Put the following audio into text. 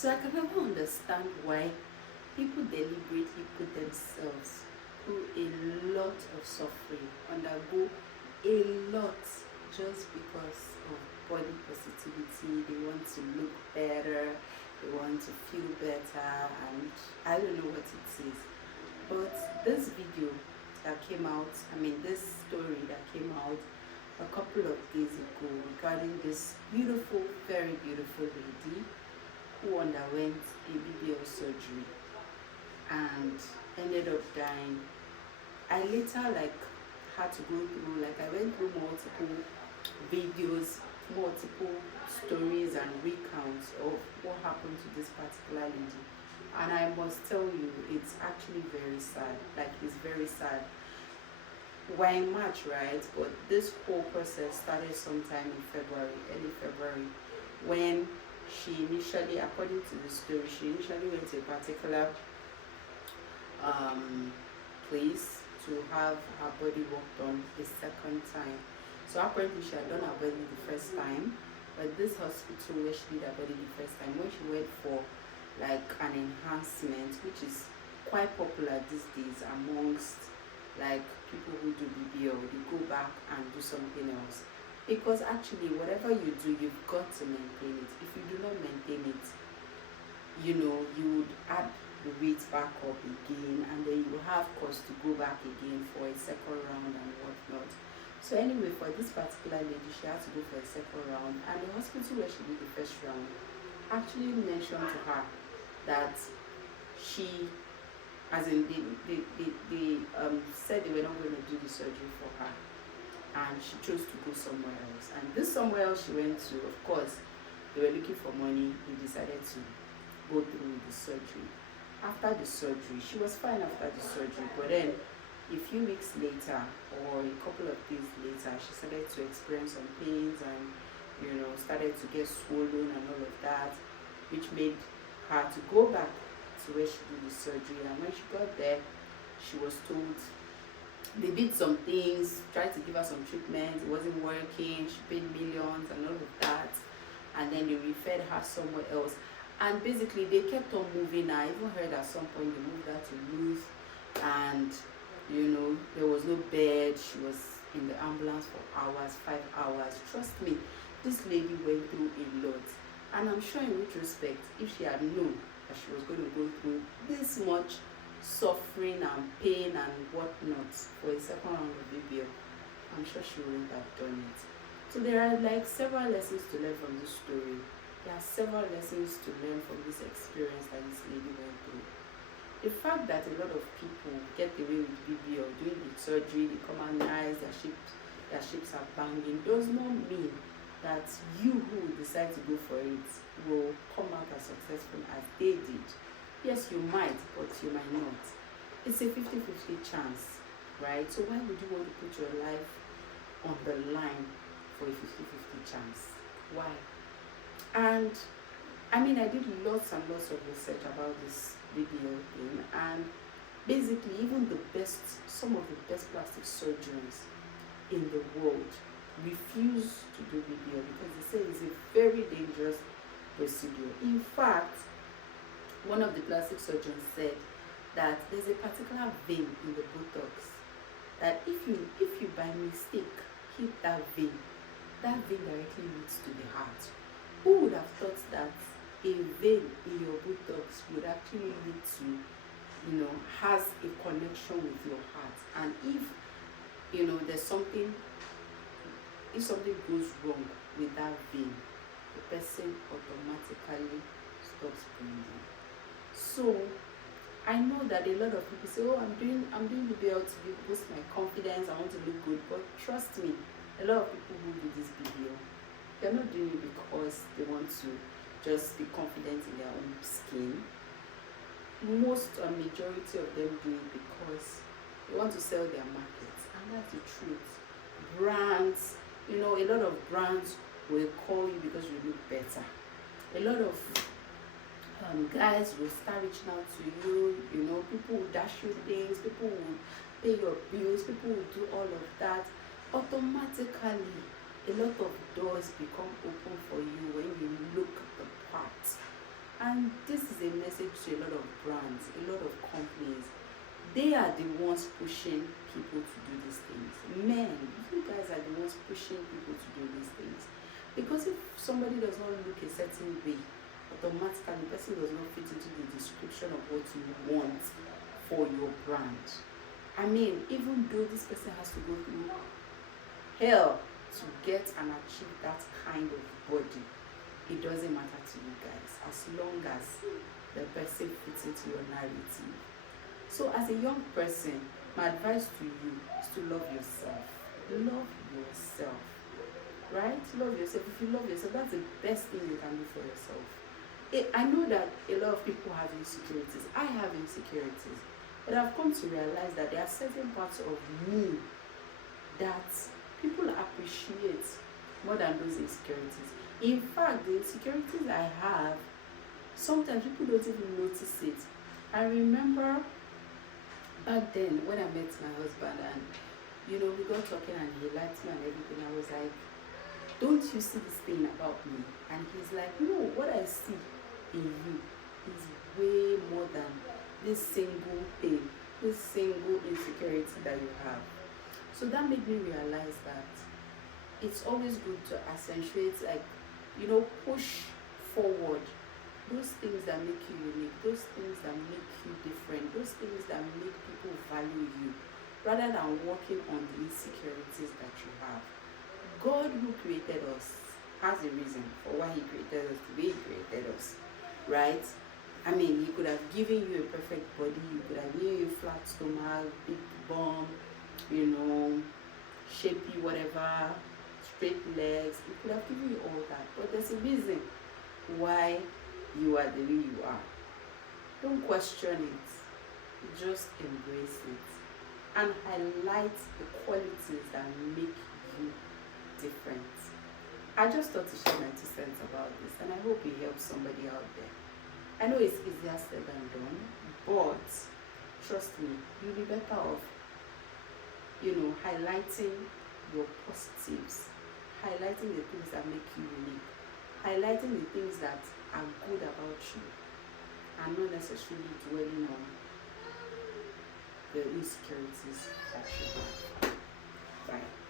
So I can never understand why people deliberately put themselves through a lot of suffering, undergo a lot just because of body positivity. They want to look better, they want to feel better, and I don't know what it is. But this video that came out, this story that came out a couple of days ago regarding this beautiful, very beautiful lady who underwent a BBL surgery and ended up dying. I later had to go through, I went through multiple videos, multiple stories and recounts of what happened to this particular lady. And I must tell you, it's actually very sad. It's very sad. We're in March, right? But this whole process started sometime in February, early February, when she initially, according to the story, she initially went to a particular place to have her body worked on a second time. So apparently she had done her body the first time, but this hospital where she did her body the first time, when she went for an enhancement, which is quite popular these days amongst people who do BBL, they go back and do something else. Because actually whatever you do, you've got to maintain it. If you do not maintain it, you would add the weight back up again, and then you have cost to go back again for a second round and whatnot. So anyway, for this particular lady, she had to go for a second round, and the hospital where she did the first round actually mentioned to her that she, as in they said they were not going to do the surgery for her, and she chose to go somewhere else. And this somewhere else she went to, of course, they were looking for money. They decided to go through the surgery. After the surgery, she was fine after the surgery, but then a few weeks later or a couple of days later, she started to experience some pains and started to get swollen and all of that, which made her to go back to where she did the surgery. And when she got there, she was told they did some things, tried to give her some treatment, it wasn't working, she paid millions and all of that, and then they referred her somewhere else. And basically they kept on moving her. I even heard at some point they moved her to Ruth, and there was no bed. She was in the ambulance for hours, 5 hours. Trust me, this lady went through a lot. And I'm sure in retrospect, if she had known that she was going to go through this much suffering and pain and whatnot for a second round of BBL, I'm sure she wouldn't have done it. So there are several lessons to learn from this story. There are several lessons to learn from this experience that this lady went through. The fact that a lot of people get away with BBL, doing the surgery, they come out nice, their ships are banging, does not mean that you who decide to go for it will come out as successful as they did. Yes, you might, but you might not. It's a 50-50 chance, right? So why would you want to put your life on the line for a 50-50 chance? Why? And I did lots and lots of research about this BBL thing, and basically even some of the best plastic surgeons in the world refuse to do BBL because they say it's a very dangerous procedure. In fact, one of the plastic surgeons said that there's a particular vein in the buttocks that if you by mistake hit that vein directly leads to the heart. Who would have thought that a vein in your buttocks would actually lead to, has a connection with your heart? And if, there's something, if something goes wrong with that vein, the person automatically stops breathing. So I know that a lot of people say, oh, I'm doing BBL to boost my confidence, I want to look good. But trust me, a lot of people who do this BBL, they're not doing it because they want to just be confident in their own skin. Most or majority of them do it because they want to sell their markets, and that's the truth. Brands, a lot of brands will call you because you look better. A lot of guys will start reaching out to you. People will dash you things, people will pay your bills, people will do all of that. Automatically, a lot of doors become open for you when you look the part. And this is a message to a lot of brands, a lot of companies. They are the ones pushing people to do these things. Men, you guys are the ones pushing people to do these things. Because if somebody does not look a certain way, automatically the person does not fit into the description of what you want for your brand. I mean, even though this person has to go through hell to get and achieve that kind of body, it doesn't matter to you guys as long as the person fits into your narrative. So as a young person, my advice to you is to love yourself. Love yourself. Right? Love yourself. If you love yourself, that's the best thing you can do for yourself. I know that a lot of people have insecurities. I have insecurities. But I've come to realize that there are certain parts of me that people appreciate more than those insecurities. In fact, the insecurities I have, sometimes people don't even notice it. I remember back then when I met my husband and we got talking and he liked me and everything. I was like, don't you see this thing about me? And he's like, no, what I see in you is way more than this single thing, this single insecurity that you have. So that made me realize that it's always good to accentuate, push forward those things that make you unique, those things that make you different, those things that make people value you, rather than working on the insecurities that you have. God, who created us, has a reason for why he created us the way he created us, right? I mean, he could have given you a perfect body, he could have given you a flat stomach, big bum, shapey whatever, straight legs. He could have given you all that, but there's a reason why you are the way you are. Don't question it, just embrace it and highlight the qualities that make you different. I just thought to share my 2 cents about this, and I hope it helps somebody out there. I know it's easier said than done, but trust me, you'll be better off highlighting your positives, highlighting the things that make you unique, highlighting the things that are good about you, and not necessarily dwelling on the insecurities that you have. Bye.